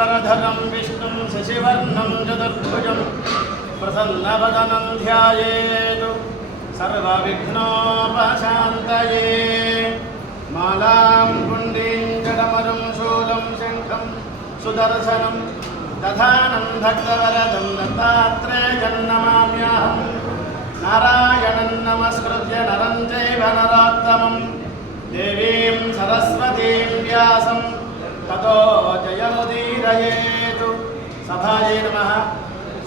शुक्लाम्बरधरं विष्णुं शशिवर्णं चतुर्भुजं प्रसन्नवदनं ध्यायेत् सर्वविघ्नोपशान्तये। मालां पुण्डीं जडमरुं शूलं शङ्खं सुदर्शनं दधानं भक्तवरदं दत्तात्रेयं नमाम्यहं। नारायणं नमस्कृत्य नरं चैव नरोत्तमं देवीं सरस्वतीं व्यासं ततो जयमुदीरयेत्। सभायै नमः।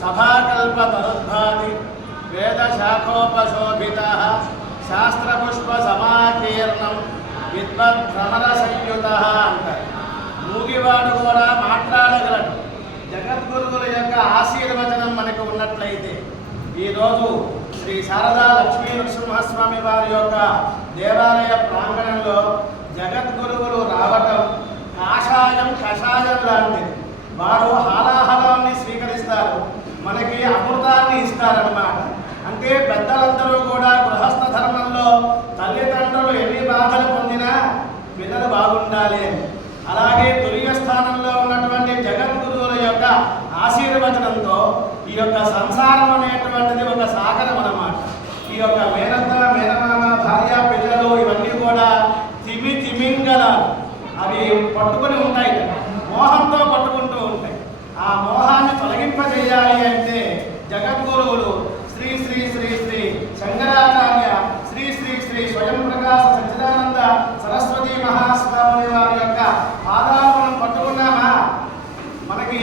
सभाकल्पतरुद्भाति वेदशाखोपशोभितः शास्त्रपुष्पसमाकीर्णं విద్వద్భ్రమరసంయుతః అంటారు. మూగివాడు కూడా మాట్లాడగలడు. జగద్గురువుల యొక్క ఆశీర్వచనం మనకు ఉన్నట్లయితే ఈరోజు శ్రీ శారదా లక్ష్మీ నరసింహస్వామి వారి యొక్క దేవాలయ ప్రాంగణంలో జగద్గురువులు రావటం కాషాయం కషాయం లాంటిది. వారు హాలాహలాన్ని స్వీకరిస్తారు, మనకి అమృతాన్ని ఇస్తారన్నమాట. అంటే పెద్దలందరూ కూడా గృహస్థ ధర్మంలో తల్లిదండ్రులు ఎన్ని బాధలు పొందినా పిల్లలు బాగుండాలి అని, అలాగే తురియ స్థానంలో ఉన్నటువంటి జగద్గురువుల యొక్క ఆశీర్వచనంతో ఈ యొక్క సంసారం అనేటువంటిది ఒక సాగరం అన్నమాట. ఈ యొక్క మేనత్త మేనమామ భార్య పిల్లలు ఇవన్నీ కూడా తిమింగలాలు. అవి పట్టుకొని ఉంటాయి, మోహంతో పట్టుకుంటూ ఉంటాయి. ఆ మోహాన్ని తొలగింపజేయాలి అంటే జగద్గురువులు శ్రీ శ్రీ శ్రీ శ్రీ శంకరాచార్య శ్రీ శ్రీ శ్రీ స్వయం ప్రకాశ సచ్చిదానంద సరస్వతి మహాస్వామి వారి యొక్క పాదాలు మనం పట్టుకున్నామా మనకి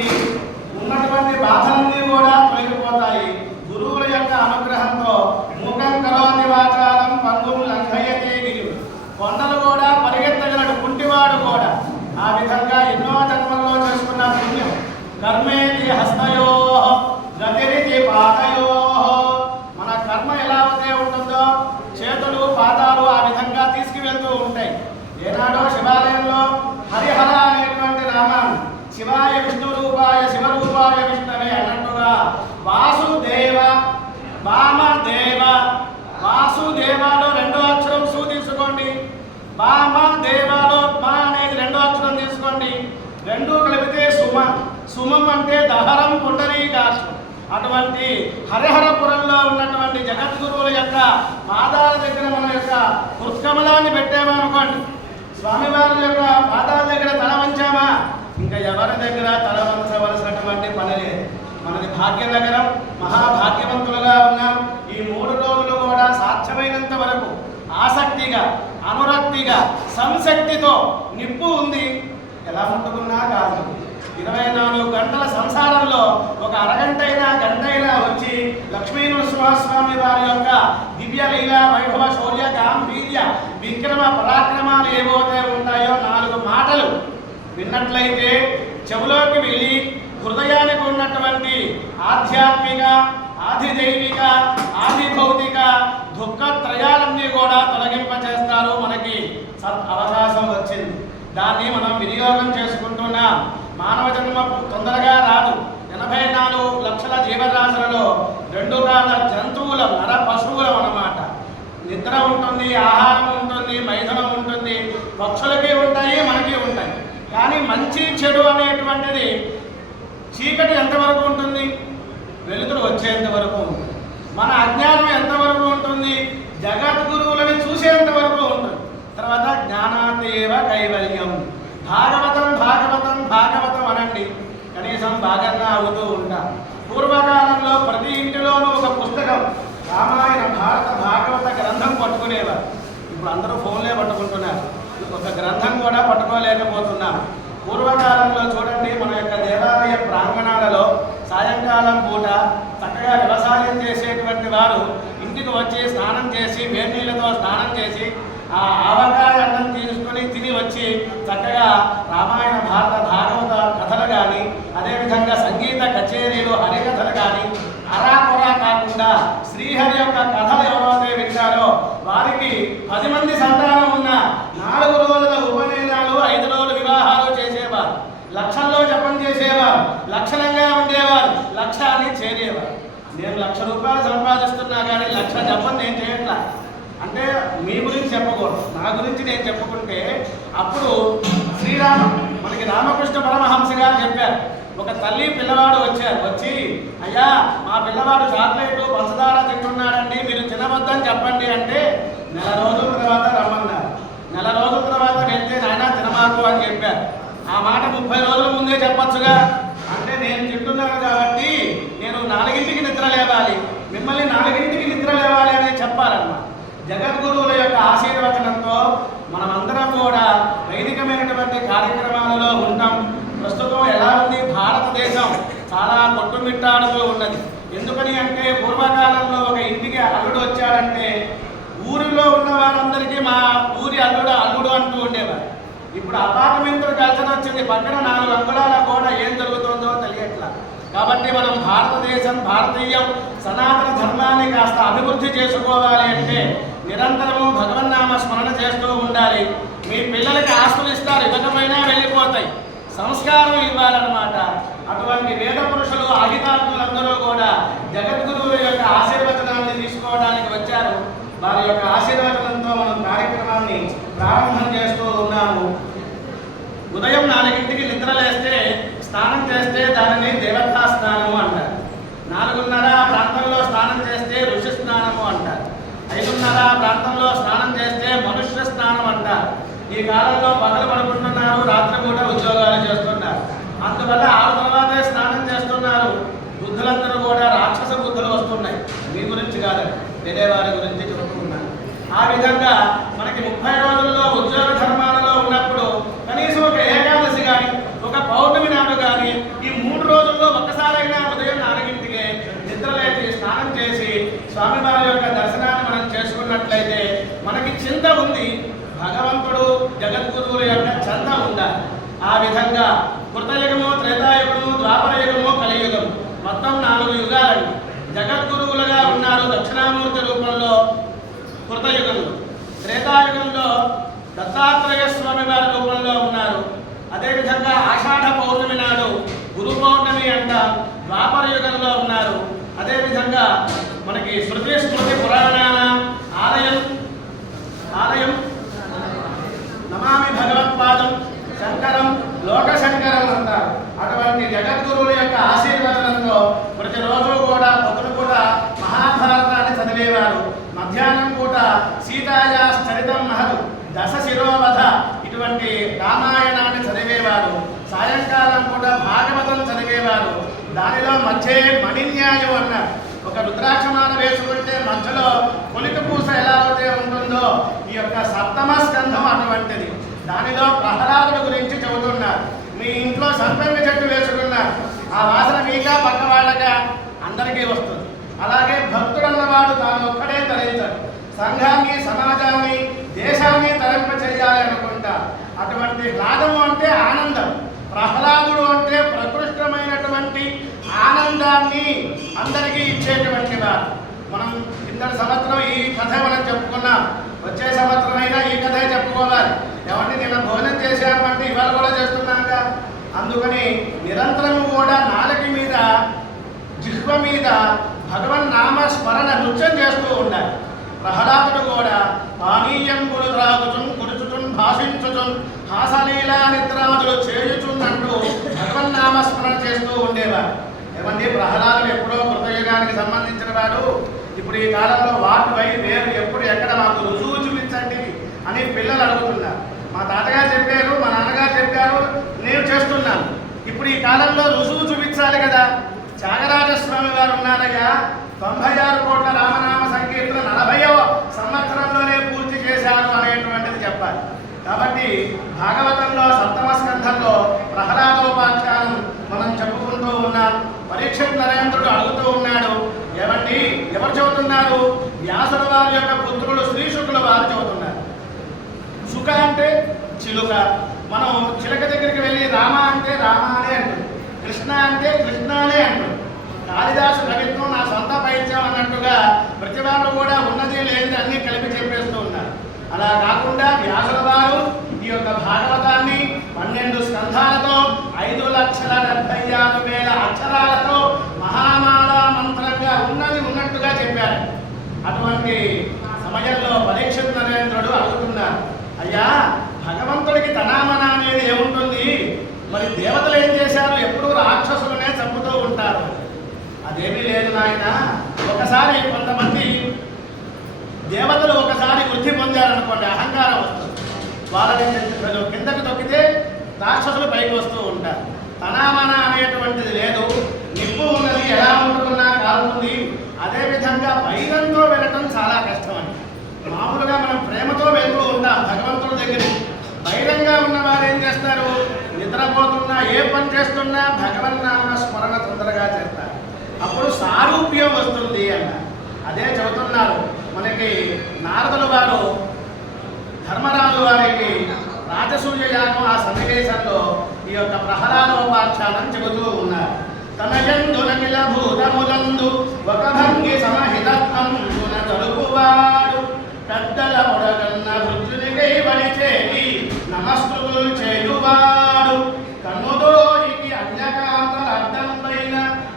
ఉన్నటువంటి బాధలన్నీ కూడా తొలగిపోతాయి. గురువుల యొక్క అనుగ్రహంతో మూకం కరోతి వాచాలం పంగుం లంఘయతే గిరి. కొండలు కూడా పరిగెత్తగలడు, కుంటివాడు కూడా. ఆ విధంగా ఎన్నో జన్మల్లో చేసుకున్న పుణ్యం. కర్మేతి హస్తయో గతిరితి పాదయో. మన కర్మ ఎలా అయితే ఉంటుందో చేతులు పాదాలు ఆ విధంగా తీసుకువెళ్తూ ఉంటాయి. ఏనాడో శివాలయంలో హరిహర అనేటువంటి నామాన్ని శివాయ విష్ణు రూపాయ శివరూపాయ విష్ణవే అన్నట్టుగా వాసుదేవ వామదేవ. వాసుదేవాలో రెండో అక్షరం సు తీసుకోండి, వామదేవాలో మా అనేది రెండో అక్షరం తీసుకోండి. రెండు కలిపితే సుమ. సుమం అంటే దహరం పుండరీకాక్షం. అటువంటి హరిహరపురంలో ఉన్నటువంటి జగద్గురువుల యొక్క పాదాల దగ్గర మన యొక్క హృత్కమలాన్ని పెట్టామనుకోండి, స్వామివారి యొక్క పాదాల దగ్గర తల వంచామా ఇంకా ఎవరి దగ్గర తల వంచవలసినటువంటి పని లేదు. మనది భాగ్యనగరం, మహాభాగ్యవంతులుగా ఉన్నాం. ఈ 3 రోజులు కూడా సాధ్యమైనంత వరకు ఆసక్తిగా అనురక్తిగా సంశక్తితో నిప్పు ఉంది ఎలా ముట్టుకున్నా కాదు. 24 గంటల సంసారంలో ఒక అరగంటైనా గంటైనా వచ్చి లక్ష్మీ నరసింహస్వామి వారి యొక్క దివ్య లీలా వైభవ శౌర్య గాంభీర్య విక్రమ పరాక్రమాలు ఏవైతే ఉంటాయో 4 మాటలు విన్నట్లయితే చెవులోకి వెళ్ళి హృదయానికి ఉన్నటువంటి ఆధ్యాత్మిక ఆదిదైవిక ఆదిభౌతిక దుఃఖత్రయాలన్నీ కూడా తొలగింపచేస్తారు. మనకి అవకాశం వచ్చింది, దాన్ని మనం వినియోగం చేసుకుంటున్నాం. మానవ జన్మ తొందరగా రాదు. 84 లక్షల జీవరాశులలో 2 కాల జంతువులం నర పశువులం అన్నమాట. నిద్ర ఉంటుంది, ఆహారం ఉంటుంది, మైథునం ఉంటుంది. పక్షులకి ఉంటాయి, మనకి ఉంటాయి. కానీ మంచి చెడు అనేటువంటిది చీకటి ఎంతవరకు ఉంటుంది? వెలుతురు వచ్చేంత వరకు ఉంటుంది. మన అజ్ఞానం ఎంతవరకు ఉంటుంది? జగద్గురువులని చూసేంత వరకు ఉంటుంది. తర్వాత జ్ఞానాతేవ కైవల్యం. భాగవతం భాగవతం భాగవతం అనండి, కనీసం భాగంగా అవుతూ ఉంటాం. పూర్వకాలంలో ప్రతి ఇంటిలోనూ ఒక పుస్తకం రామాయణ భారత భాగవత గ్రంథం పట్టుకునేవారు. ఇప్పుడు అందరూ ఫోన్లే పట్టుకుంటున్నారు, ఒక గ్రంథం కూడా పట్టుకోలేకపోతున్నాం. పూర్వకాలంలో చూడండి, మన యొక్క దేవాలయ ప్రాంగణాలలో సాయంకాలం పూట చక్కగా వ్యవసాయం చేసేటువంటి వారు ఇంటికి వచ్చి స్నానం చేసి వేడి నీళ్ళతో స్నానం చేసి ఆ ఆవకాయ అన్నం తీసుకొని తిని వచ్చి చక్కగా రామాయణ భారత భాగవత కథలు కానీ అదేవిధంగా సంగీత కచేరీలు హరికథలు కానీ అరాకొరా కాకుండా శ్రీహరి యొక్క కథలు ఎవరైతే వింటారో వారికి 10 మంది సంతానం ఉన్న 4 రోజుల ఉపనయనాలు 5 రోజులు వివాహాలు చేసేవారు. లక్షల్లో జపం చేసేవారు, లక్షణంగా ఉండేవారు, లక్షాన్ని చేరేవారు. నేను 1,00,000 రూపాయలు సంపాదిస్తున్నా కానీ 1,00,000 జపం నేను చేయట్లా. అంటే మీ గురించి చెప్పకూడదు, నా గురించి నేను చెప్పుకుంటే అప్పుడు శ్రీరామ మనకి మనకి రామకృష్ణ పరమహంస గారు చెప్పారు. ఒక తల్లి పిల్లవాడు వచ్చి అయ్యా మా పిల్లవాడు చాక్లెట్ పంచదార తింటున్నాడండి, మీరు తినవద్దని చెప్పండి అంటే నెల రోజుల తర్వాత రమ్మన్నారు. నెల రోజుల తర్వాత వెళ్తే నాయన తినమాకు అని చెప్పారు. ఆ మాట 30 రోజుల ముందే చెప్పచ్చుగా. అంటే నేను తింటున్నాను కాబట్టి నేను 4ంటికి నిద్ర లేవాలి, మిమ్మల్ని 4ంటికి నిద్ర లేవాలి అని చెప్పాలన్నమాట. జగద్గురువుల యొక్క ఆశీర్వచనంతో మనమందరం కూడా వైదికమైనటువంటి కార్యక్రమాలలో ఉంటాం. ప్రస్తుతం ఎలా ఉంది, భారతదేశం చాలా కొట్టుమిట్టాడుతూ ఉన్నది. ఎందుకని అంటే పూర్వకాలంలో ఒక ఇంటికి అల్లుడు వచ్చాడంటే ఊరిలో ఉన్న వారందరికీ మా ఊరి అల్లుడు అంటూ ఉండేవారు. ఇప్పుడు అపార్ట్మెంట్ కల్చర్ వచ్చింది, పక్కన 4 అంగుళాల గోడ ఏం జరుగుతుందో తెలియట్లా. కాబట్టి మనం భారతీయం సనాతన ధర్మాన్ని కాస్త అభివృద్ధి చేసుకోవాలి అంటే నిరంతరము భగవన్నామ స్మరణ చేస్తూ ఉండాలి. మీ పిల్లలకి ఆస్తులు ఇస్తారు, ఇవ్వకపోయినా వెళ్ళిపోతాయి. సంస్కారం ఇవ్వాలన్నమాట. అటువంటి వేద పురుషులు ఆగితాత్ములందరూ కూడా జగద్గురువుల యొక్క ఆశీర్వచనాన్ని తీసుకోవడానికి వచ్చారు. వారి యొక్క ఆశీర్వచనంతో మనం కార్యక్రమాన్ని ప్రారంభం చేస్తూ ఉన్నాము. ఉదయం 4ంటికి నిద్రలేస్తే స్నానం చేస్తే దానిని దేవతా స్నానము అంటారు. 4:30 ప్రాంతంలో స్నానం చేస్తే ఋషి స్నానము అంటారు. 5:30 ప్రాంతంలో స్నానం చేస్తే మనుష్య స్నానం అంటారు. ఈ కాలంలో పగలు పడుకుంటున్నారు, రాత్రి కూడా ఉద్యోగాలు చేస్తున్నారు. అందువల్ల 6 తర్వాతే స్నానం చేస్తున్నారు. బుద్ధులందరూ కూడా రాక్షస బుద్ధులు వస్తున్నాయి. మీ గురించి కాదండి, వేరే వారి గురించి చెబుతున్నారు. ఆ విధంగా మనకి 30 రోజుల్లో ఉద్యోగ ధర్మాలలో ఉన్నప్పుడు కనీసం ఒక ఏకాదశి కానీ ఒక పౌర్ణమి నాడు కానీ ఈ 3 రోజుల్లో ఒక్కసారైనా ఉదయం 4ంటికి నిద్రలేచి స్నానం చేసి స్వామివారి యొక్క దర్శనాన్ని మనం చేసుకున్నట్లయితే మనకి చింత ఉంది, భగవంతుడు జగద్గురువుల యొక్క చింత ఉండాలి. ఆ విధంగా కృతయుగము, త్రేతాయుగము, ద్వాపరయుగము, కలియుగము మొత్తం 4 యుగాలండి. జగద్గురువులుగా ఉన్నారు దక్షిణామూర్తి రూపంలో కృతయుగంలో, త్రేతాయుగంలో దత్తాత్రేయ స్వామి వారి రూపంలో ఉన్నారు. అదేవిధంగా ఆషాఢ పౌర్ణమి నాడు గురు పౌర్ణమి అంట ద్వాపర యుగంలో ఉన్నారు. అదేవిధంగా మనకి స్మృతి పురాణాల ఆలయం నమామి భగవత్పాదం శంకరం లోకశంకరం అంటారు. అటువంటి జగద్గురువుల యొక్క ఆశీర్వచనంతో ప్రతిరోజు కూడా పొద్దున పూట మహాభారతాన్ని చదివేవారు, మధ్యాహ్నం పూట సీతాయా చరితం మహతు దశ శిరోవధ ఇటువంటి రామాయణాన్ని చదివేవారు, సాయంకాలం పూట భాగవతం చదివేవారు. దానిలో మధ్య మణిన్యాయం అన్నారు. ఒక రుద్రాక్షమాల వేసుకుంటే మధ్యలో కొలికి పూస ఎలా అయితే ఉంటుందో ఈ యొక్క 7వ స్కంధం అటువంటిది. దానిలో ప్రహ్లాదుడి గురించి చెబుతున్నారు. మీ ఇంట్లో సంపంగి చెట్టు వేసుకున్నారు, ఆ వాసన మీకా పక్క వాళ్ళగా అందరికీ వస్తుంది. అలాగే భక్తుడన్నవాడు తాను ఒక్కడే తరించాడు, సంఘాన్ని, సమాజాన్ని, దేశాన్ని తరింప చేయాలి అనుకుంటా. అటువంటి హ్లాదము అంటే ఆనందం, ప్రహ్లాదుడు అంటే ప్రకృష్టమైనటువంటి ఆనందాన్ని అందరికీ ఇచ్చేటువంటి వారు. మనం కిందటి సంవత్సరం ఈ కథ మనం చెప్పుకున్నాం, వచ్చే సంవత్సరం అయినా ఈ కథే చెప్పుకోవాలి. ఎవరిని నిన్న భోజనం చేశాను అంటే ఇవాళ కూడా చేస్తున్నాక. అందుకని నిరంతరం కూడా నాలుక మీద, జిహ్వ మీద భగవన్నామ స్మరణ నృత్యం చేస్తూ ఉండాలి. ప్రహ్లాదుడు కూడా పానీయం గుడు త్రాగుచున్ గుడుచుచున్ భాషించుచున్ హాసలీలా నిద్రాదులు చేయుచున్నట్టు భగవన్నామ స్మరణ చేస్తూ ఉండేవారు. ఏమండి, ప్రహ్లాదుడు ఎప్పుడో కృతయుగానికి సంబంధించిన వాడు. ఇప్పుడు ఈ కాలంలో వాటి వై వేరు ఎప్పుడు ఎక్కడ మాకు రుజువు చూపించండి అని పిల్లలు అడుగుతున్నారు. మా తాతగారు చెప్పారు, మా నాన్నగారు చెప్పారు, నేను చేస్తున్నాను. ఇప్పుడు ఈ కాలంలో రుజువు చూపించాలి కదా. త్యాగరాజస్వామి వారు ఉన్నారయ్యా, 96 కోట్ల రామనామ సంకీర్తన 40వ సంవత్సరంలోనే పూర్తి చేశారు అనేటువంటిది చెప్పాలి. కాబట్టి భాగవతంలో 7వ స్కంధంలో ప్రహ్లాదోపాఖ్యానం మనం చెప్పుకుంటూ ఉన్నాం. పరీక్షిత్ నరేంద్రుడు అడుగుతూ ఉన్నాడు, ఏమండి ఎవరు చెబుతున్నారు? వ్యాసుల వారి యొక్క పుత్రుడు శ్రీ శుకుల వారు చెబుతున్నారు. సుఖ అంటే చిలుక. మనం చిలక దగ్గరికి వెళ్ళి రామ అంటే రామానే అంటుంది, కృష్ణ అంటే కృష్ణానే అంటుంది. కాళిదాసు కవిత్వం నా సొంత పైత్యం అన్నట్టుగా ప్రతి వాళ్ళు కూడా ఉన్నది లేనిది అన్నీ కలిపి చెప్పేస్తూ ఉన్నారు. అలా కాకుండా వ్యాసుల వారు ఈ యొక్క భాగవతాన్ని 12 స్కంధాలతో 5,76,000 అక్షరాలతో మహామాల మంత్రంగా ఉన్నది ఉన్నట్టుగా చెప్పారు. అటువంటి సమయంలో పరీక్షిత్ నరేంద్రుడు అడుగుతున్నారు, అయ్యా భగవంతుడికి తనామన అనేది ఏముంటుంది? దేవతలు ఏం చేశారు? ఎప్పుడూ రాక్షసులనే చంపుతూ ఉంటారు. అదేమీ లేదు నాయన. ఒకసారి కొంతమంది దేవతలు ఒకసారి వృద్ధి పొందారనుకోండి, అహంకారం వస్తుంది. వాళ్ళని కిందకి తొక్కితే రాక్షసులు పైకి వస్తూ ఉంటారు. తనామన అనేటువంటిది లేదు. నిప్పు ఉన్నది, ఎలా ఉంటున్నా కాలుతుంది. అదేవిధంగా వైరంతో వెళ్ళటం చాలా కష్టం అండి. మామూలుగా మనం ప్రేమతో వెళ్తూ ఉంటాం భగవంతుడి దగ్గరికి. వైరంగా ఉన్న వారు ఏం చేస్తారు? నిద్రపోతున్నా, ఏ పని చేస్తున్నా భగవన్నామ స్మరణ తొందరగా చేస్తారు. అప్పుడు సారూప్యం వస్తుంది అన్న. అదే చెబుతున్నారు మనకి నారదులు వారు ధర్మరాజు వారికి రాజసూయ యాగం ఆ సన్నివేశంలో ఈ యొక్క ప్రహ్లాదోపాఖ్యానం చెబుతూ ఉన్నారు. తన యందునకిల భూతములందు ఒక భంగి సమహితత్వంగున తలుపువాడు పెద్దల పొడగన్న భృజునికై వడిచేటి నమస్కృతులు చేయువాడు కన్నుదోరికి అన్యకాంతల అడ్డం పైన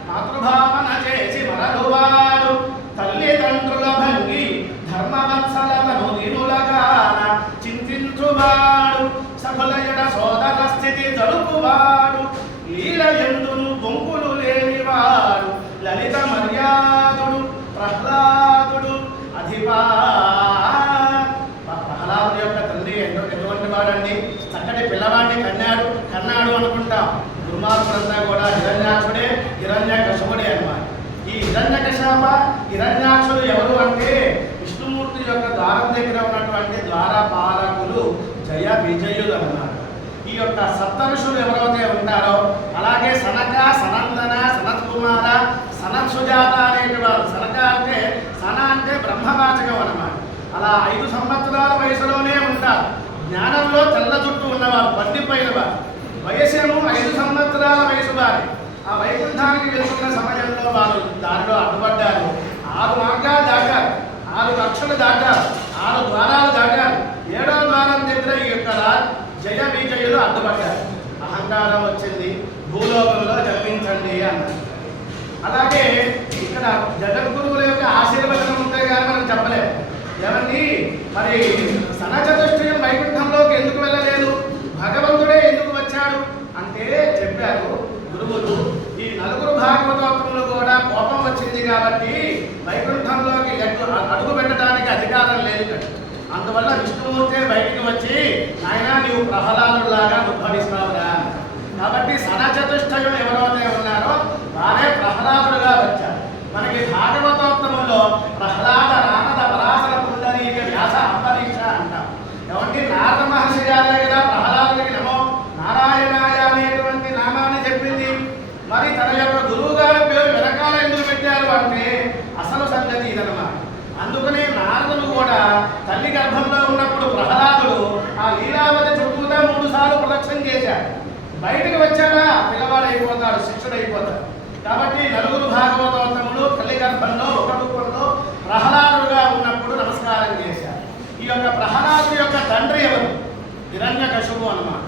మాతృభావన చేసి మరలువాడు తల్లిదండ్రుల భంగి ధర్మవత్సలతను దినులగాన చింతించువాడు సఫలయడ సోదర స్థితి తలుపువాడు లీలయందును బొంకులు లేనివాడు లలిత మర్యాదుడు ప్రహ్లాదుడు అధిపా. ప్రహ్లాదుడు యొక్క తండ్రి ఎటువంటి వాడండి? చక్కటి పిల్లవాడిని కన్నాడు అనుకుంటాం. దుర్మార్గులంతా కూడా హిరణ్యాక్షుడే, హిరణ్యకశపుడే అన్నమాట. ఈ హిరణ్యాక్షుడు ఎవరు అంటే విష్ణుమూర్తి యొక్క ద్వారం దగ్గర ఉన్నటువంటి ద్వారపాలకులు జయ విజయులు అన్నమాట. ఈ యొక్క సప్తఋషులు ఎవరైతే ఉంటారో, అలాగే సనక, సనందన, సనత్ కుమార, సనత్ సుజాత అనేటివారు. సనక అంటే సన అంటే బ్రహ్మవాచకం అన్నమాట. అలా 5 సంవత్సరాల వయసులోనే ఉంటారు. జ్ఞానంలో తెల్ల జుట్టు ఉన్నవారు, పండిపోయిన వారు. వయసేమో 5 సంవత్సరాల వయసు వారి. ఆ వైకుంఠానికి వెళ్తున్న సమయంలో వారు దారిలో అడ్డుపడ్డారు. 6 మార్గాలు దాటారు, 6 కక్షలు దాటారు, 6 ద్వారాలు దాటారు. 7వ ద్వారం దగ్గర ఈ యొక్క జయ విజయులు అడ్డుపడ్డారు. అహంకారం వచ్చింది, భూలోకంలో జన్మించండి అన్నారు. అలాగే ఇక్కడ జగద్గురువుల యొక్క ఆశీర్వచనం ఉంటే కానీ మనం చెప్పలేము. ఏమండి మరి సనచతుష్టయం వైకుంఠంలోకి ఎందుకు వెళ్ళలేదు? భగవంతుడే ఎందుకు వచ్చాడు అంటే చెప్పారు గురువులు. ఈ 4 భాగవతోత్తములు కూడా కోపం వచ్చింది కాబట్టి వైకుంఠంలోకి అడుగు పెట్టడానికి అధికారం లేదు. అందువల్ల విష్ణుమూర్తే బయటికి వచ్చి ఆయన నీవు ప్రహ్లాదులాగా ఉద్భవిస్తావురా. కాబట్టి సనచతుష్టయం ఎవరైతే ఉన్నారో వారే ప్రహ్లాదుడుగా వచ్చారు. మనకి భాగవతోత్తముల్లో ప్రహ్లాద, నారద, పరాశర, పుండరీక, వ్యాస, అంబరీష అంటాం. ఏమంటే నారద మహర్షి గారే కదా ప్రహ్లాదుడికి నమో నారాయణాయ అనేటువంటి నామాన్ని చెప్పింది. మరి తన యొక్క గురువు గారి పేరు వెనకాల ఎందుకు పెట్టారు అంటే అసలు సంగతి ఇదన్నమాట. అందుకనే నారదుడు కూడా తల్లి గర్భంలో ఉన్నప్పుడు ప్రహ్లాదుడు ఆ లీలావతి చుట్టూగా 3 సార్లు ప్రదక్షిణ చేశాడు. బయటకు వచ్చాడా పిల్లవాడు అయిపోతాడు, శిష్యుడు అయిపోతాడు. కాబట్టి 4 భాగవతోత్తములు తల్లి గర్భంలో ఒక రూపంలో ప్రహ్లాదుడుగా ఉన్నప్పుడు నమస్కారం చేశారు. ఈ యొక్క ప్రహ్లాదుడి యొక్క తండ్రి ఎవరు? హిరణ్యకశిపుడు అన్నమాట.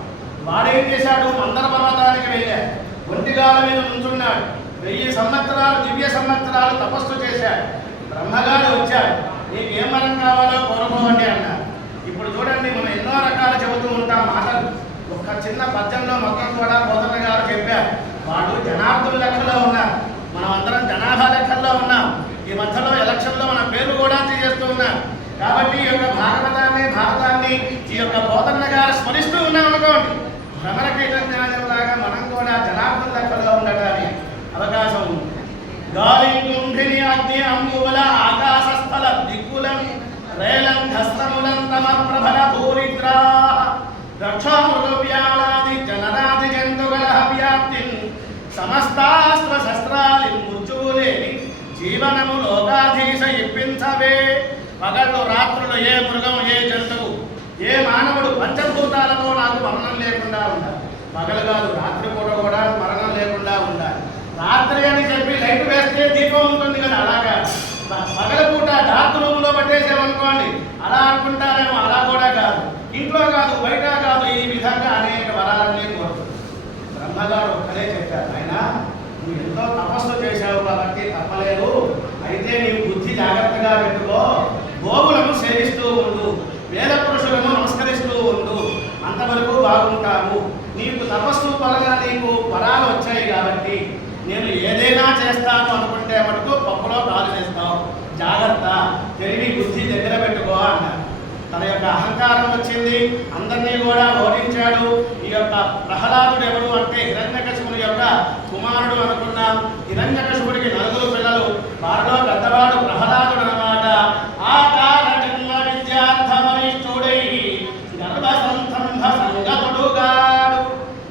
వాడేం చేశాడు? మందర పర్వతానికి వెళ్ళాడు. ఒంటిగాల మీద నుంచున్నాడు. 1000 సంవత్సరాలు దివ్య సంవత్సరాలు తపస్సు చేశాడు. బ్రహ్మగారు వచ్చాడు. నీకు ఏం వరం కావాలో కోరుకోండి అన్నారు. ఇప్పుడు చూడండి, మనం ఎన్నో రకాలు చెబుతూ ఉంటాం మాటలు. ఒక చిన్న పద్యంలో మొత్తం కూడా పోతన్న గారు చెప్పారు. వాడు జనార్దుల లెక్కలో ఉన్నారు, మనం అందరం జనాభా లెక్కల్లో ఉన్నాం. ఈ మధ్యలో ఎలక్షన్లో మన పేర్లు కూడా చేస్తూ ఉన్నాం. కాబట్టి ఈ యొక్క భారతాన్ని ఈ యొక్క పోతన్న గారు స్మరిస్తూ ఉన్నాం అనుకోండి. భ్రమర కీటజ్ఞానంలాగా మనం కూడా జనార్దుల లెక్కలో ఉండటానికి అవకాశం ఉంది. గాలి కుంభిని అగ్ని అంబువల ఆకాశస్థల దిక్కులం రేలం ధస్రములం తమ ప్రభల భూరిద్రా రక్షామృగవ్యాళాది జనరాది జంతుగల వ్యాప్తిన్ సమస్తాస్త్ర శస్త్రాలి మృత్యువులేని జీవనము లోకాధీశ ఇప్పించవే. పగళ్ళు రాత్రులు ఏ మృగం, ఏ జంతువు, ఏ మానవుడు పంచభూతాలతో నాకు మరణం లేకుండా ఉండాలి. పగలు కాదు, రాత్రి పూట కూడా మరణం లేకుండా ఉండాలి. రాత్రి అని చెప్పి లైట్ వేస్తే దీపం ఉంటుంది కదా, అలాగా పగల పూట డార్క్ రూమ్లో పట్టేసామనుకోండి అలా అనుకుంటారేమో. అలా కూడా కాదు, ఇంట్లో కాదు, బయట కాదు, ఈ విధంగా అనేక వరాలన్నీ కోరుతుంది. బ్రహ్మగారు ఒక్కడే చెప్పారు, ఆయన నువ్వు ఎంతో తపస్సు చేశావు కాబట్టి తప్పలేదు. అయితే నీవు బుద్ధి జాగ్రత్తగా పెట్టుకో, గోవులను సేవిస్తూ ఉండు, వేద పురుషులను నమస్కరిస్తూ ఉండు, అంతవరకు బాగుంటావు. నీకు తపస్సు ఫలంగా చేస్తాను అనుకుంటే మటుకు పప్పులో కాలు వేస్తావు, జాగ్రత్త, తెలివి బుద్ధి దగ్గర పెట్టుకో అన్నారు. తన యొక్క అహంకారం వచ్చింది, అందరినీ కూడా ఓడించాడు. ఈ యొక్క ప్రహ్లాదుడు ఎవరు అంటే హిరణ్యకశిపుని యొక్క కుమారుడు అనుకున్నాం. హిరణ్యకశిపుడికి 4 పిల్లలు, వారిలో పెద్దవాడు ప్రహ్లాదుడు అన్నమాట. ఆకార జన్మ విద్యార్థమనిష్ఠుడై గర్భసంతంభ సంగతుడుగాడు.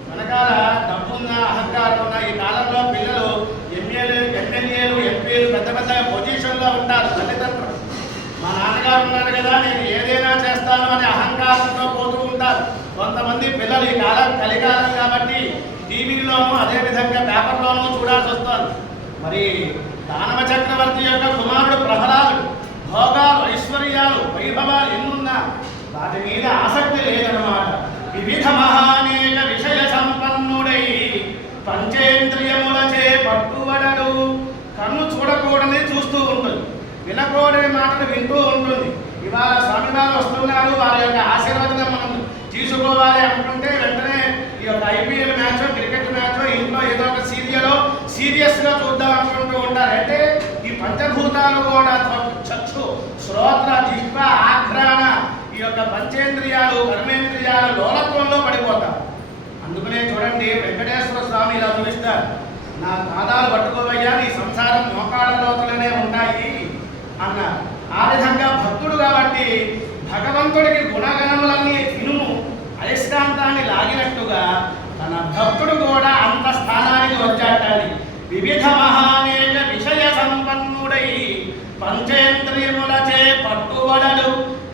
వెనకాల డబ్బున్న అహంకారం ఉన్న ఈ కాలంలో పిల్లలు ఎమ్మెల్యేలు ఎంపీలు పెద్ద పెద్ద పొజిషన్లో ఉంటారు. తల్లిదండ్రులు మా నాన్నగారు ఉన్నారు కదా, నేను ఏదైనా చేస్తాను అనే అహంకారంతో పోతూ ఉంటారు. కొంతమంది పిల్లలు ఈ కాలం కలికాలం కాబట్టి టీవీల్లోనూ అదేవిధంగా పేపర్లోనూ చూడాల్సి వస్తుంది. మరి దానవ చక్రవర్తి యొక్క కుమారుడు ప్రహ్లాదుడు భోగాలు, ఐశ్వర్యాలు, వైభవాలు ఎన్నున్నా వాటి మీద ఆసక్తి లేదన్నమాట. వివిధ మహానేక విషయ సంపన్నుడై పంచేంద్రియములచే పట్టుబడడు. కన్ను చూడకూడని చూస్తూ ఉంటుంది, వినకూడని మాటలు వింటూ ఉంటుంది. ఇవాళ స్వామివారు వస్తున్నారు, వారి యొక్క ఆశీర్వాదం మనం తీసుకోవాలి అనుకుంటే వెంటనే ఈ యొక్క ఐపీఎల్ మ్యాచ్, క్రికెట్ మ్యాచ్, ఇంట్లో ఏదో ఒక సీరియస్గా చూద్దాం అనుకుంటూ ఉంటారు. అంటే ఈ పంచభూతాలు కూడా చక్షు, శ్రోత్ర, జిహ్వ, ఆఘ్రాణ, ఈ యొక్క పంచేంద్రియాలు, కర్మేంద్రియాలు లోలత్వంలో పడిపోతారు. అందుకనే చూడండి వెంకటేశ్వర స్వామి ఇలా చూపిస్తారు, నా పాదాలు పట్టుకోవయ్యా, నీ సంసారం మోకాళ్ళ లోతులనే ఉంటాయి అన్నారు. ఆ విధంగా భక్తుడు కాబట్టి భగవంతుడికి గుణగణములన్నీ వినుము, అయస్కాంతాన్ని లాగినట్టుగా తన భక్తుడు కూడా అంత స్థానానికి వచ్చాటని. వివిధ మహానేక విషయ సంపన్నుడై పంచేంద్రియములచే పట్టుబడడు.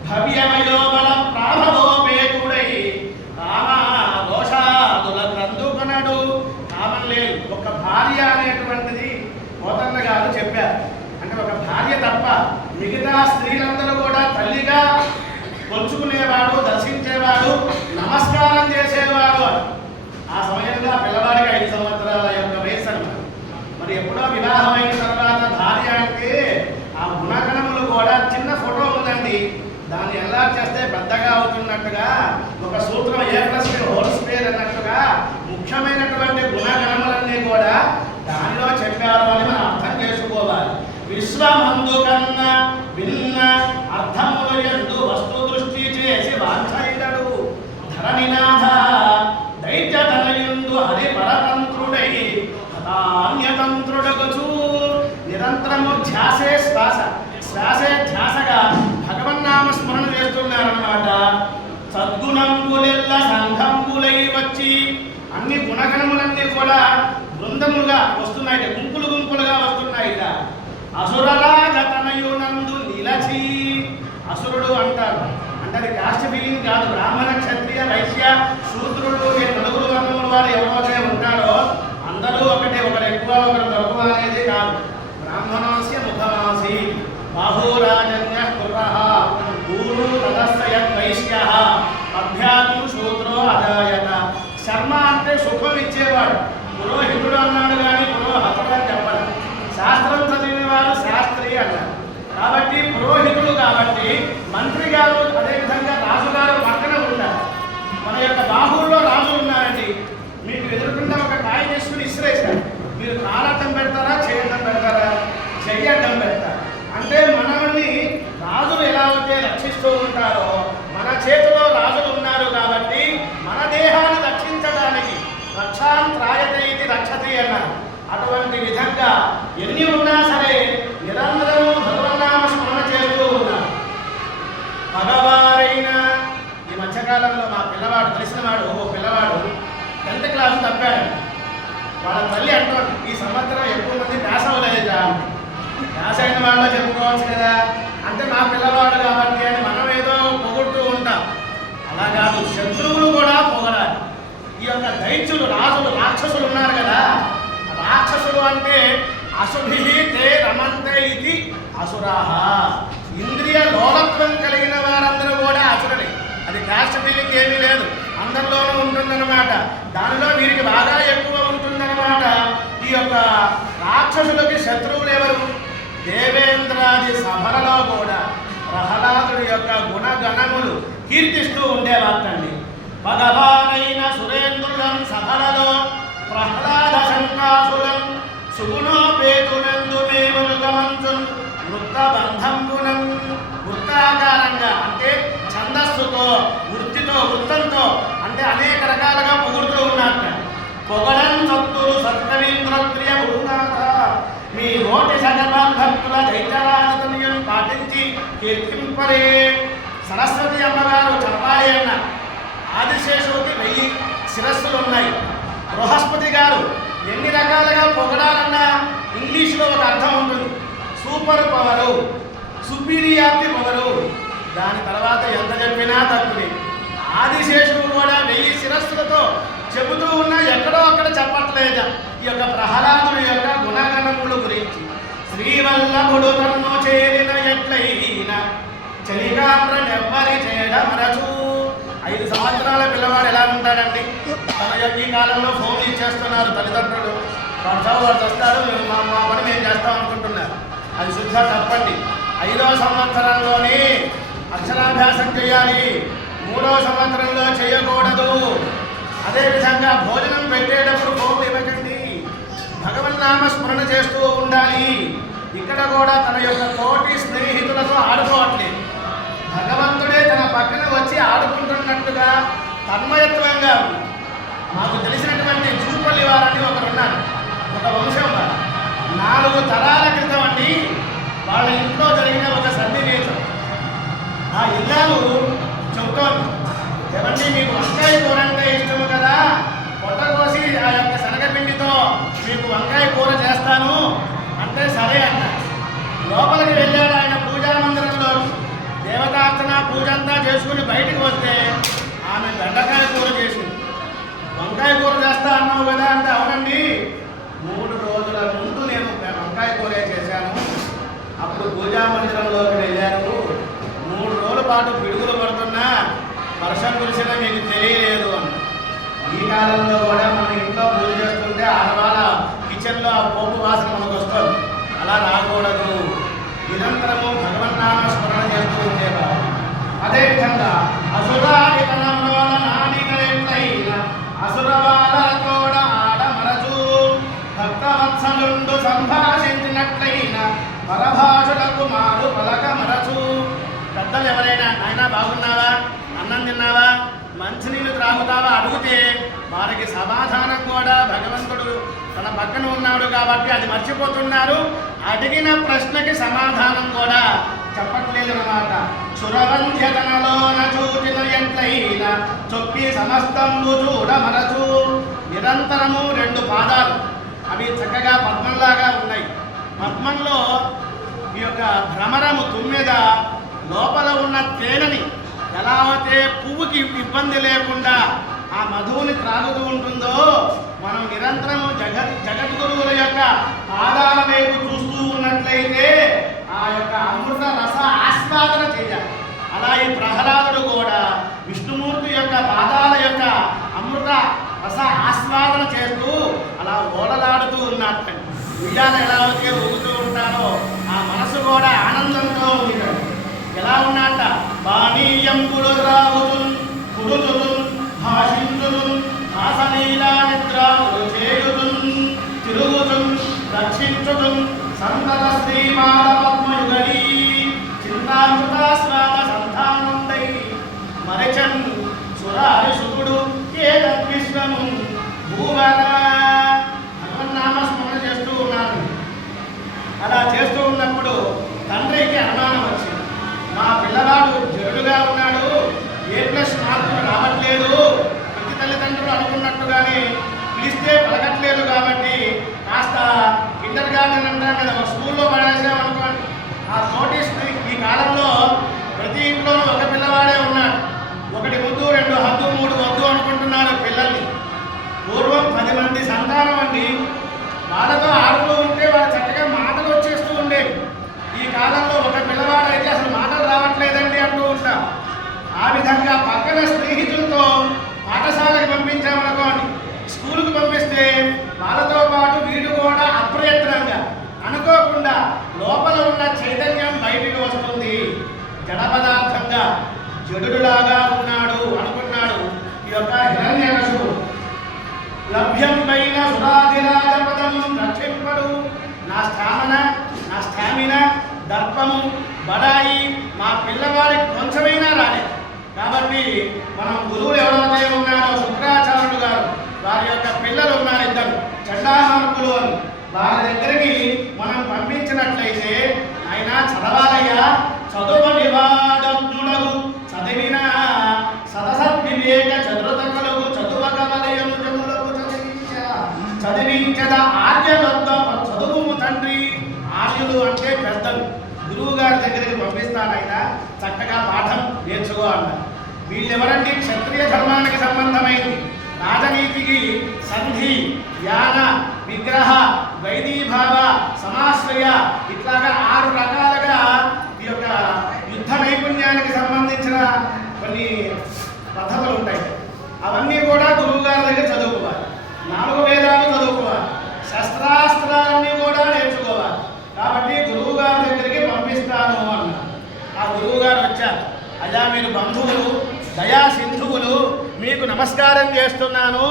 భవ్యమయోబల ప్రాభవోపేతుడై కామ దోషాదుల గ్రంథుకొనడు. కామం లేదు, ఒక భార్య అనేటువంటిది పోతన్న గారు చెప్పారు. అంటే ఒక భార్య తప్ప మిగతా స్త్రీలందరూ కూడా తల్లిగా కొలుచుకునేవాడు, దర్శించేవాడు, నమస్కారం చేసేవాడు. ఆ సమయంలో పిల్లవాడికి 5 సంవత్సరాల యొక్క వయసు అన్నమాట. మరి ఎప్పుడో వివాహమైన తర్వాత భార్య అంటే ఆ గుణగణములు కూడా, చిన్న ఫోటో ఉందండి, దాన్ని ఎలా చేస్తే పెద్దగా అవుతున్నట్టుగా ఒక సూత్రం A+B² అన్నట్టుగా ముఖ్యమైనటువంటి గుణగణములన్నీ కూడా దానిలో చెప్పారు అని మనం అర్థం చేసుకోవాలి. విశ్వమందు కన్న భిన్న అర్థముల యందు వస్తు దృష్టి చేసి వాంఛయుడడు. ధరణినాథ దైత్యతనయుండు హరి పరతంత్రుడై హతాన్యతంత్రుడగుచు. నిరంతరము ధ్యాసే శ్వాసే ధ్యాసగా భగవన్నామ స్మరణ చేస్తున్నారన్నమాట. సద్గుణంబులెల్ల సంఘంబులై వచ్చి, అన్ని గుణగణములన్నీ కూడా బృందములుగా వస్తున్నాయి, గుంపులుగా వస్తున్నాయి. అసురరాజతనయునందు నిలచి, అసురుడు అంటారు అంటే అది కాస్ట్ ఫీలింగ్ కాదు. బ్రాహ్మణ, క్షత్రియ, వైశ్య, శూద్రుడు, ఈ 4 వర్ణముల వారు ఎవరైతే ఉంటారో అందరూ ఒకటే, ఒకరు ఎక్కువ ఒకరు తక్కువ అనేది కాదు. బ్రాహ్మణస్య ముఖమాసి బాహురాజన్య కృతః పూర్వ తదస్యత్ వైశ్యః అభ్యాకు శూద్రో అదాయత. శర్మ అంటే సుఖం ఇచ్చేవాడు, పురోహితుడు అన్నాడు కానీ పురోహతుడు అని చెప్పాలి. శాస్త్రం చదివిన వారు శాస్త్రి అన్నారు కాబట్టి పురోహితుడు కాబట్టి మంత్రి గారు, అదేవిధంగా రాజుగారు పక్కన ఉంటారు. మన యొక్క బాహువుల్లో రాజులు ఉన్నారండి, మీకు ఎదురుకుండా ఒక కాయ చేసుకుని ఇసిరేశారు, మీరు కాలటం పెడతారా, చేయటం పెడతారా? చెయ్యటం పెడతారు. అంటే మనల్ని రాజులు ఎలా అయితే రక్షిస్తూ ఉంటారో మన చేతిలో రాజులు ఉన్నారు కాబట్టి మన దేహాన్ని రక్షించడానికి రక్షాంత్రాయతే ఇది రక్షతి అన్నారు. అటువంటి విధంగా ఎన్ని ఉన్నా సరే నిరంతరము భగవన్నామ స్మరణ చేస్తూ ఉన్నారు. మగవారైనా ఈ మధ్యకాలంలో మా పిల్లవాడు, తెలిసినవాడు, ఓ పిల్లవాడు 10th క్లాస్ తప్పాడు. వాళ్ళ తల్లి అంటాడు, ఈ సంవత్సరం ఎక్కువ మంది పాస్ అవ్వలేదా, పాస్ అయిన వాళ్ళ చెప్పుకోవచ్చు కదా, అంటే మా పిల్లవాడు కాబట్టి అని మనం ఏదో పొగుడుతూ ఉంటాం. అలా కాదు, శత్రువులు కూడా పొగడాలి. ఈ యొక్క దైత్యులు, రాజులు, రాక్షసులు ఉన్నారు కదా, రాక్షసులు అంటే అశుభిహి తే రమంతే ఇది అసురాహ. ఇంద్రియ లోలత్వం కలిగిన వారందరూ కూడా అసురులే. అది కాస్ట్ ఫీలింగ్ ఏమీ లేదు, అందరిలోనూ ఉంటుందన్నమాట. దానిలో వీరికి బాగా ఎక్కువ ఉంటుందన్నమాట. ఈ యొక్క రాక్షసులకి శత్రువులు ఎవరు? దేవేంద్రాది సభలలో కూడా ప్రహ్లాదుడి యొక్క గుణగణములు కీర్తిస్తూ ఉండేవాటండి. భగవానైన సురేంద్రులం సభలలో ప్రహ్లాద శంకాసులం సుగుణోపే రకంగా అంటే ఛందస్సుతో, వృత్తితో, వృత్తంతో అంటే అనేక రకాలుగా పొగుడుతూ ఉన్నట్ట. పొగడం సత్తులు సత్కవీంద్రక్రియ గురునాథ, మీ నోటి సగభక్తుల దైత్యరాజతనియం పాటించి కీర్తింపరే. సరస్వతి అమ్మగారు చెప్పాలి అన్న ఆదిశేషుడికి 1000 శిరస్సులు ఉన్నాయి. బృహస్పతి గారు ఎన్ని రకాలుగా పొగడాలన్నా ఇంగ్లీష్లో ఒక అర్థం ఉంటుంది, సూపర్ పవరు, సుపీరియారిటీ పవరు. దాని తర్వాత ఎంత చెప్పినా తక్కువే. ఆదిశేషుడు కూడా 1000 శిరస్సులతో చెబుతూ ఉన్నా ఎక్కడో అక్కడ చెప్పట్లేదు ఈ యొక్క ప్రహ్లాదుని యొక్క గుణగణముల గురించి. శ్రీవల్లభుడు తన్ను చేరిన ఎట్లయిన చలికాంధ్రనెవ్వరి చేయడమరచు. 5 సంవత్సరాల పిల్లవాడు ఎలా ఉంటాడండి? ఈ కాలంలో ఫోన్ ఇచ్చేస్తున్నారు తల్లిదండ్రులు, వాడు వస్తాడు, మా పని మేము చేస్తాం అనుకుంటున్నారు. అది శుద్ధ తప్పండి. 5వ సంవత్సరంలోనే అక్షరాభ్యాసం చేయాలి, 3వ సంవత్సరంలో చేయకూడదు. అదేవిధంగా భోజనం పెట్టేటప్పుడు ఫోన్ ఇవ్వకండి, భగవన్నామ స్మరణ చేస్తూ ఉండాలి. ఇక్కడ కూడా తన యొక్క తోటి స్నేహితులతో ఆడుకోవట్లేదు, భగవంతుడే తన పక్కన వచ్చి ఆడుకుంటున్నట్టుగా తన్మయత్వంగా ఉంది. మాకు తెలిసినటువంటి జూపల్లి వారని ఒకరున్నారు, ఒక వంశం వారు. 4 తరాల క్రితం అండి వాళ్ళ ఇంట్లో జరిగిన ఒక సన్నివేశం. ఆ ఇల్లాలు చెబుతోంది, ఏమండి మీకు వంకాయ కూర అంటే ఇష్టము కదా, పొట్ట కోసి ఆ యొక్క శనగపిండితో మీకు వంకాయ కూర చేస్తాను అంటే సరే అన్న. లోపలికి వెళ్ళాడు ఆయన పూజా మందిరంలో, దేవతార్చన పూజ అంతా చేసుకుని బయటికి వస్తే ఆమె బెండకాయ కూర చేసింది. వంకాయ కూర చేస్తా అన్నావు కదా అంటే అవునండి, 3 రోజుల ముందు నేను వంకాయ కూర చేశాను, అప్పుడు పూజా మందిరంలోకి వెళ్ళాను, 3 రోజుల పాటు పిడుగులు పడుతున్నా వర్షం కురిసినా మీకు తెలియలేదు అన్న. ఈ కాలంలో కూడా మనం ఇంట్లో పూజ చేస్తుంటే ఆడవాళ్ళ కిచెన్లో ఆ పోపు వాసన మనకు వస్తుంది, అలా రాకూడదు. నిరంతరము భగవన్నామ స్మరణ చేస్తూ ఉండేవారు. అదేవిధంగా అసురాడితనంలో నాడిగలెట్లైన అసురవాళ్ళతోడ ఆడమరచు, భక్తవత్సలుండు సంభాషించినట్లయిన పరభాషలకు మారు పలకమరచు. పెద్దలు ఎవరైనా నాయనా బాగున్నావా, అన్నం తిన్నావా, మంచినీళ్ళు త్రాగుతావా అడిగితే వారికి సమాధానం కూడా భగవంతుడు తన పక్కన ఉన్నాడు కాబట్టి అది మర్చిపోతున్నారు. అడిగిన ప్రశ్నకి సమాధానం కూడా చెప్పట్లేదు అన్నమాట. సురవంధ్యతనలోన చూచిన ఎంట్లైన చొప్పి సమస్తంబు చూడమరచు. నిరంతరము 2 పాదాలు, అవి చక్కగా పద్మంలాగా ఉన్నాయి. పద్మంలో ఈ యొక్క భ్రమరము తుమ్మెద లోపల ఉన్న తేనెని ఎలా అయితే పువ్వుకి ఇబ్బంది లేకుండా ఆ మధువుని త్రాగుతూ ఉంటుందో, మనం నిరంతరం జగద్గురువుల యొక్క పాదాల వైపు చూస్తూ ఉన్నట్లయితే ఆ యొక్క అమృత రస ఆస్వాదన చేయాలి. అలా ఈ ప్రహ్లాదుడు కూడా విష్ణుమూర్తి యొక్క పాదాల యొక్క అమృత రస ఆస్వాదన చేస్తూ అలా ఓడలాడుతూ ఉన్నట్టు. ఉయ్యాల ఎలా అయితే ఊగుతూ ఉంటారో ఆ మనసు కూడా ఆనందంతో ఉంటాడు. ఎలా ఉన్నట్ట పానీయంబులు త్రాగుతున్ కుడుతున్ భాషించుతున్ హాసనీలా నిద్రాలు చేయుతున్ తిరుగుతున్ రక్షించుతున్ సంతత శ్రీమాల పద్మయుగళీ చింతామృతాస్వాద సంధానందై మరచన్ సురారిసుకుడు ఏతద్విశ్వము భూవర. భగవన్నామ స్మరణ చేస్తూ ఉన్నాను. అలా చేస్తూ ఉన్నప్పుడు తండ్రికి అనుమానం వచ్చింది, మా పిల్లవాడు జరుడుగా ఉన్నాడు, A+ మార్కులు రావట్లేదు, ప్రతి తల్లిదండ్రులు అనుకున్నట్టుగానే పిలిస్తే పలకట్లేదు కాబట్టి కాస్త కిండర్ గార్డెన్ అంటాం కదా, స్కూల్లో పడేసామనుకోండి. ఆ నోటీస్ ఈ కాలంలో ప్రతి ఇంట్లోనూ ఒక పిల్లవాడే ఉన్నాడు. 1 ముద్దు 2 హద్దు 3 వద్దు అనుకుంటున్నారు పిల్లల్ని. పూర్వం 10 మంది సంతానం అండి, వాళ్ళతో ఆడుతూ ఉంటే వాళ్ళు చక్కగా మాటలు వచ్చేస్తూ ఉండేవి. ఈ కాలంలో ఒక పిల్లవాడైతే అసలు మాటలు రావట్లేదండి అంటూ ఉంటాం. ఆ విధంగా పక్కన స్నేహితులతో పాఠశాలకు పంపించామనుకోండి, స్కూలుకు పంపిస్తే వాళ్ళతో పాటు వీడు కూడా అప్రయత్నంగా అనుకోకుండా లోపల ఉన్న చైతన్యం బయటికి వస్తుంది. జడ పదార్థంగా జడులాగా ఉన్నాడు అనుకున్నాడు ఈ యొక్క హిరణ్యకశిపుడు. లభ్యం పైన సురాధిరాజపదం రక్షింపడు. నా స్టామినా దర్పము బడాయి మా పిల్లవాడికి కొంచెమైనా రాలేదు. కాబట్టి మనం గురువులు ఎవరైతే ఉన్నారో శుక్రాచార్యుడు గారు వారి యొక్క పిల్లలు ఉన్నారు ఇద్దరు చండామార్కులు అని వారి దగ్గరికి మనం పంపించినట్లయితే ఆయన చదవాలయ్యా చదువు నివాదజ్ఞుడగు చదివిన సదసద్వివేక చతురతకలకు చదువగవలయము జనులకు చదివించద ఆర్యదత్త చదువు తండ్రి. ఆర్యులు అంటే పెద్దలు. గురువు గారి దగ్గరికి పంపిస్తానైనా చక్కగా పాఠం నేర్చుకో అన్నారు. వీళ్ళెవరండి? క్షత్రియ ధర్మానికి సంబంధమైంది. రాజనీతికి సంధి, యాన, విగ్రహ, వైదీభావ, సమాశ్రయ ఇట్లాగా 6 రకాలుగా ఈ యొక్క యుద్ధ నైపుణ్యానికి సంబంధించిన కొన్ని పద్ధతులు ఉంటాయి. అవన్నీ కూడా గురువు గారి దగ్గర చదువుకోవాలి. 4 వేదాలు చదువుకోవాలి. శస్త్రాస్త్రాలన్నీ కూడా నేర్చుకోవాలి. కాబట్టి గురువు గారి దగ్గరికి పంపిస్తాను అన్నారు. ఆ గురువు గారు వచ్చారు. అయ్యా మీరు బంధువులు, దయా సింధువులు, మీకు నమస్కారం చేస్తున్నాను.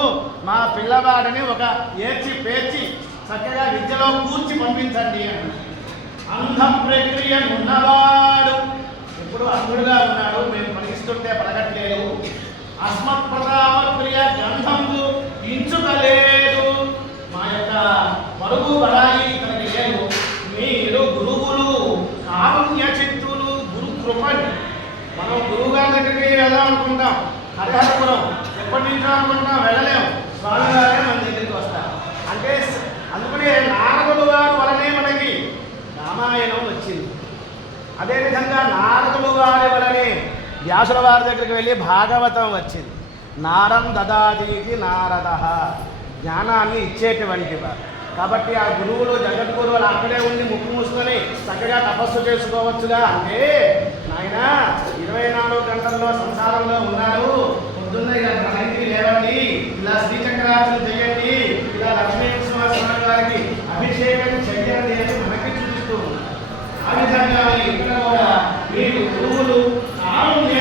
మా పిల్లవాడిని ఒక ఏర్చి పేర్చి చక్కగా విద్యలో కూర్చి పంపించండి అని. అంధ ప్రక్రియ ఉన్నవాడు ఎప్పుడు అంధుడుగా ఉన్నాడు, మేము పలిస్తుంటే పలకట్లేదు. అస్మత్ ప్రతాపక్రియ గ్రంథంకు ఇంచుకలేదు. మా యొక్క పరుగు బడాయి ఇతనికి లేదు. మీరు గురువులు, కారుణ్య చిత్తులు, గురు కృపని. మనం గురువు గారి దగ్గరికి వెళ్దాం అనుకుంటాం, హరిహరపురం ఎప్పటి నుంచో అనుకుంటాం, వెళ్ళలేము. స్వామివారే మన దగ్గరికి వస్తారు. అంటే అందుకనే నారదుడు గారు వలనే మనకి రామాయణం వచ్చింది. అదేవిధంగా నారదుడు గారి వలనే వ్యాసుల వారి దగ్గరికి వెళ్ళి భాగవతం వచ్చింది. నారం దదాదీతి నారద, జ్ఞానాన్ని ఇచ్చేటువంటి వారు. కాబట్టి ఆ గురువులు, జగద్గురువులు అక్కడే ఉండి ముక్కు మూసుకొని చక్కగా తపస్సు చేసుకోవచ్చుగా. అంటే నాయన 24 గంటల్లో సంసారంలో ఉన్నారు, పొద్దున్న ఇలా ఇంటికి లేవండి, ఇలా శ్రీచక్రార్చన చేయండి, ఇలా లక్ష్మీనరసింహస్వామి వారికి అభిషేకం చెయ్యండి అని మనకి చూపిస్తూ ఉన్నారు. ఆ విధంగా ఇక్కడ కూడా మీరు గురువులు కారుణ్య